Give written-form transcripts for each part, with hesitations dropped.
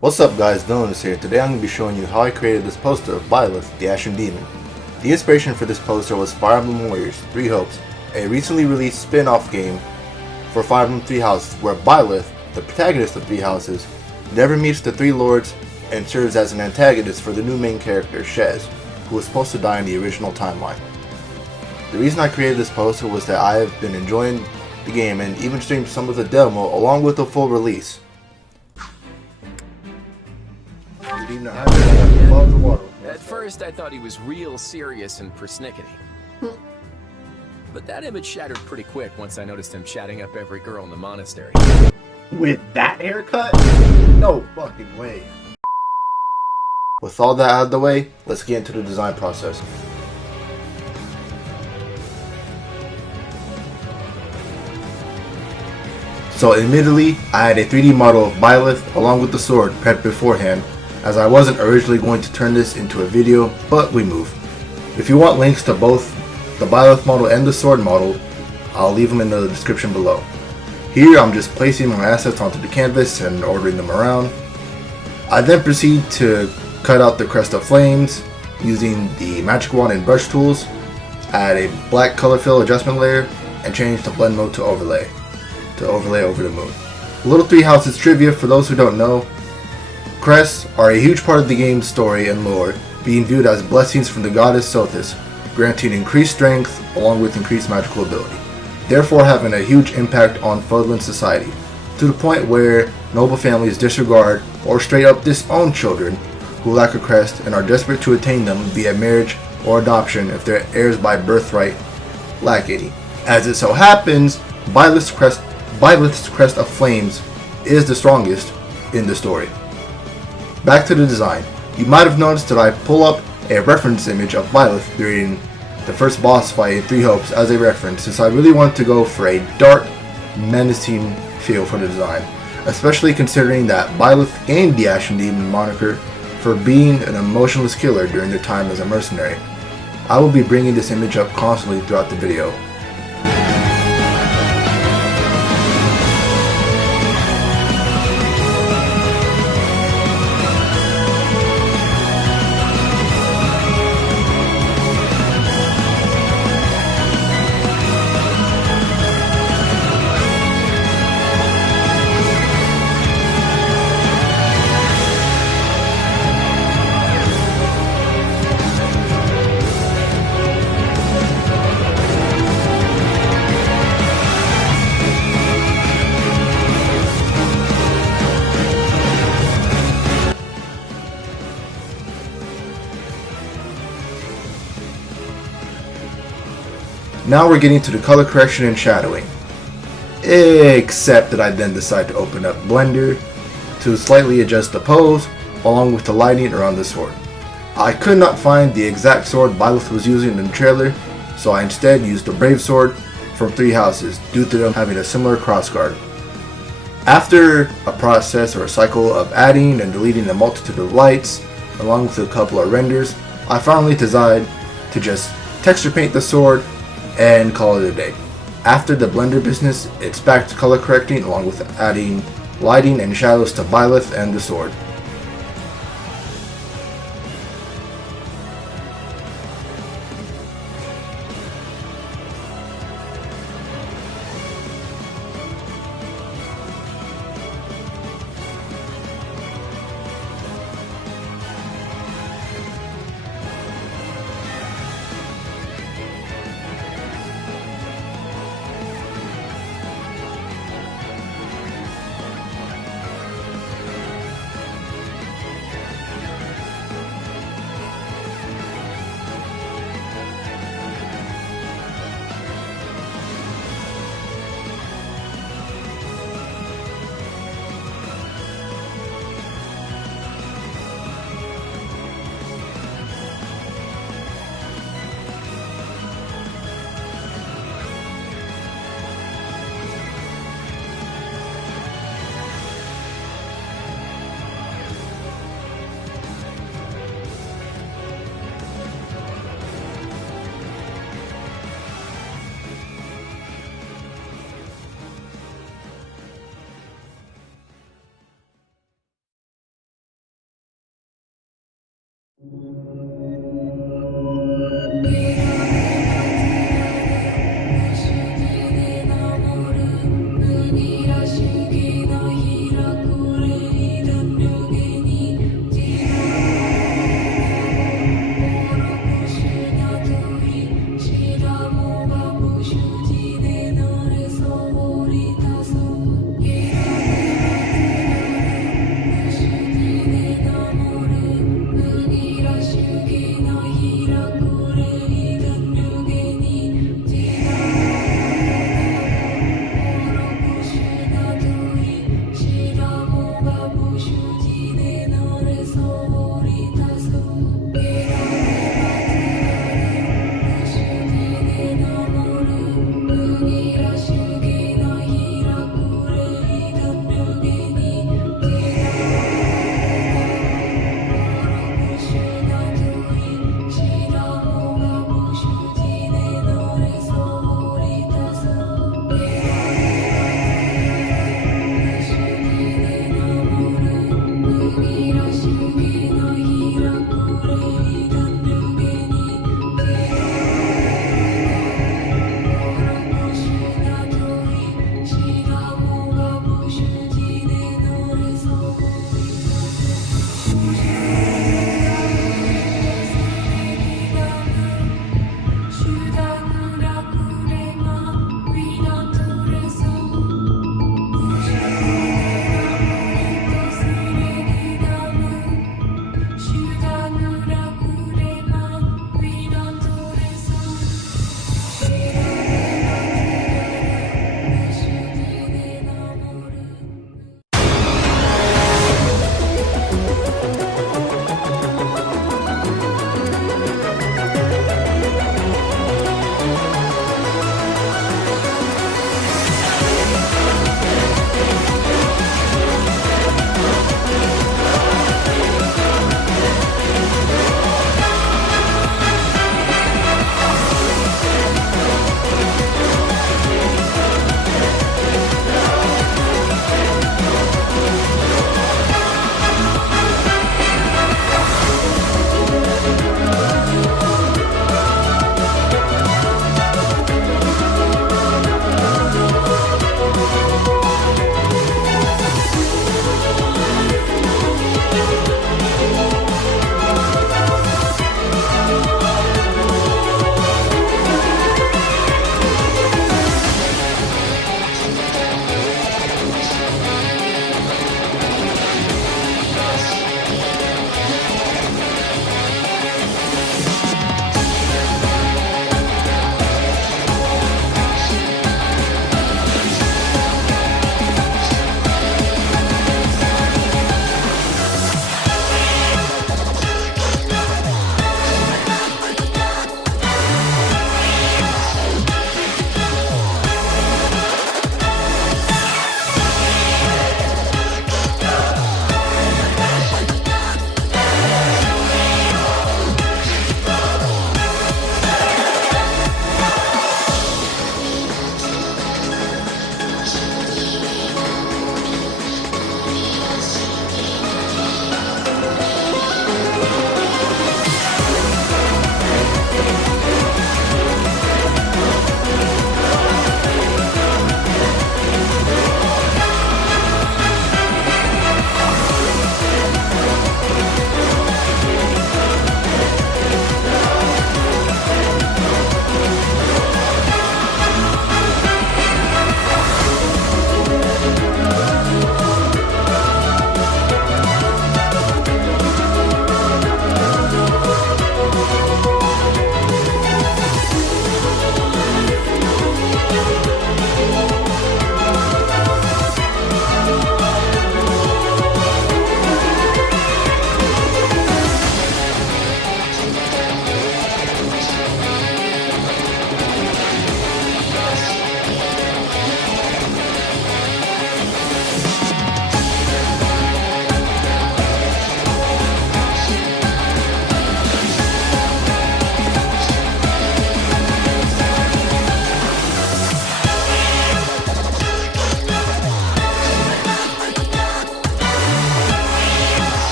What's up guys, Dylan is here. Today I'm going to be showing you how I created this poster of Byleth, the Ashen Demon. The inspiration for this poster was Fire Emblem Warriors 3 Hopes, a recently released spin-off game for Fire Emblem 3 Houses, where Byleth, the protagonist of 3 Houses, never meets the 3 Lords and serves as an antagonist for the new main character, Shez, who was supposed to die in the original timeline. The reason I created this poster was that I have been enjoying the game and even streamed some of the demo along with the full release. At first, I thought he was real serious and persnickety. But that image shattered pretty quick once I noticed him chatting up every girl in the monastery. With that haircut? No fucking way. With all that out of the way, let's get into the design process. So admittedly, I had a 3D model of Byleth along with the sword prepped beforehand, as I wasn't originally going to turn this into a video, but we move. If you want links to both the Byleth model and the sword model, I'll leave them in the description below. Here I'm just placing my assets onto the canvas and ordering them around. I then proceed to cut out the crest of flames using the magic wand and brush tools, add a black color fill adjustment layer, and change the blend mode to overlay over the moon. Little 3 Houses trivia for those who don't know. Crests are a huge part of the game's story and lore, being viewed as blessings from the goddess Sothis, granting increased strength along with increased magical ability, therefore having a huge impact on Fudland society, to the point where noble families disregard or straight up disown children who lack a crest and are desperate to attain them via marriage or adoption if their heirs by birthright lack any. As it so happens, Byleth's crest of flames is the strongest in the story. Back to the design. You might have noticed that I pull up a reference image of Byleth during the first boss fight in 3 Hopes as a reference, since I really wanted to go for a dark, menacing feel for the design, especially considering that Byleth gained the Ashen Demon moniker for being an emotionless killer during their time as a mercenary. I will be bringing this image up constantly throughout the video. Now we're getting to the color correction and shadowing. Except that I then decide to open up Blender to slightly adjust the pose along with the lighting around the sword. I could not find the exact sword Byleth was using in the trailer, so I instead used the Brave Sword from 3 Houses due to them having a similar crossguard. After a process or a cycle of adding and deleting a multitude of lights along with a couple of renders, I finally decided to just texture paint the sword and call it a day. After the blender business, it's back to color correcting along with adding lighting and shadows to Byleth and the sword.「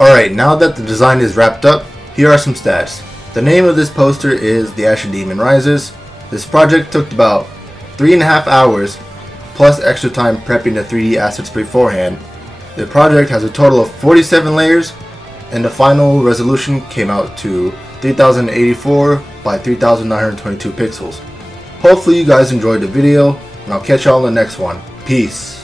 Alright, now that the design is wrapped up, here are some stats. The name of this poster is The Ashen Demon Rises. This project took about 3.5 hours, plus extra time prepping the 3D assets beforehand. The project has a total of 47 layers, and the final resolution came out to 3084 by 3922 pixels. Hopefully you guys enjoyed the video, and I'll catch y'all in the next one. Peace.